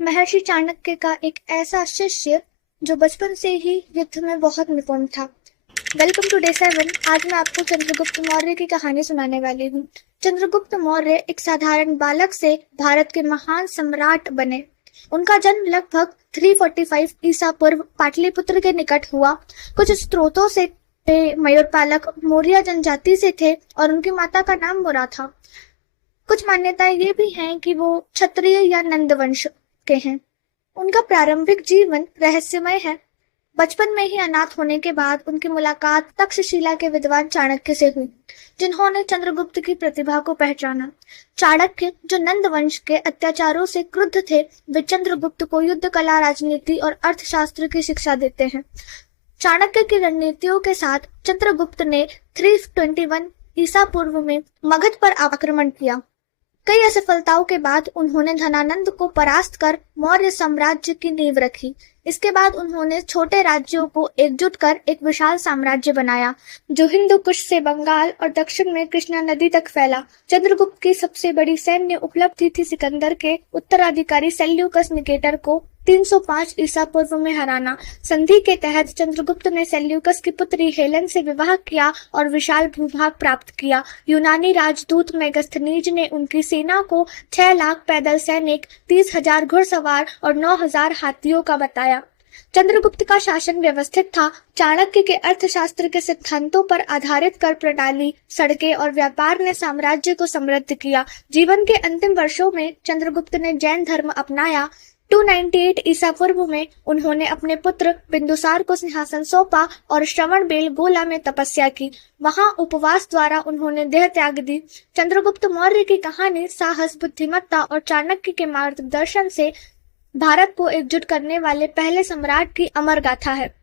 महर्षि चाणक्य का एक ऐसा शिष्य जो बचपन से ही युद्ध में बहुत निपुण था। Welcome to day 7। आज मैं आपको चंद्रगुप्त मौर्य की कहानी सुनाने वाली हूँ। चंद्रगुप्त मौर्य एक साधारण बालक से भारत के महान सम्राट बने। उनका जन्म लगभग 345 ईसा पूर्व पाटलिपुत्र के निकट हुआ। कुछ स्रोतों से मयूरपालक मौर्य जनजाति से थे और उनकी माता का नाम मुरा था। कुछ मान्यताएं ये भी हैं कि वो क्षत्रिय या नंद वंश के हैं। उनका प्रारंभिक जीवन रहस्यमय है। बचपन में ही अनाथ होने के बाद उनकी मुलाकात तक्षशिला के विद्वान चाणक्य से हुई, जिन्होंने चंद्रगुप्त की प्रतिभा को पहचाना। चाणक्य, जो नंद वंश के अत्याचारों से क्रुद्ध थे, वे चंद्रगुप्त को युद्ध कला, राजनीति और अर्थशास्त्र की शिक्षा देते हैं। चाणक्य की रणनीतियों के साथ चंद्रगुप्त ने 321 ईसा पूर्व में मगध पर आक्रमण किया। कई असफलताओं के बाद उन्होंने धनानंद को परास्त कर मौर्य साम्राज्य की नींव रखी। इसके बाद उन्होंने छोटे राज्यों को एकजुट कर एक विशाल साम्राज्य बनाया, जो हिंदू कुश से बंगाल और दक्षिण में कृष्णा नदी तक फैला। चंद्रगुप्त की सबसे बड़ी सैन्य उपलब्धि थी सिकंदर के उत्तराधिकारी सेल्यूकस निकेटर को 305 ईसा पूर्व में हराना। संधि के तहत चंद्रगुप्त ने सेल्यूकस की पुत्री हेलेन से विवाह किया और विशाल भूभाग प्राप्त किया। यूनानी राजदूत मेगस्थनीज ने उनकी सेना को 6 लाख पैदल सैनिक, 30,000 घुड़सवार और 9,000 हाथियों का बताया। चंद्रगुप्त का शासन व्यवस्थित था। चाणक्य के अर्थशास्त्र के सिद्धांतों पर आधारित कर प्रणाली, सड़कें और व्यापार ने साम्राज्य को समृद्ध किया। जीवन के अंतिम वर्षों में चंद्रगुप्त ने जैन धर्म अपनाया। 298 ईसा पूर्व में उन्होंने अपने पुत्र बिंदुसार को सिंहासन सौंपा और श्रवण बेलगोला में तपस्या की। वहां उपवास द्वारा उन्होंने देह त्याग दी। चंद्रगुप्त मौर्य की कहानी साहस, बुद्धिमत्ता और चाणक्य के मार्गदर्शन से भारत को एकजुट करने वाले पहले सम्राट की अमर गाथा है।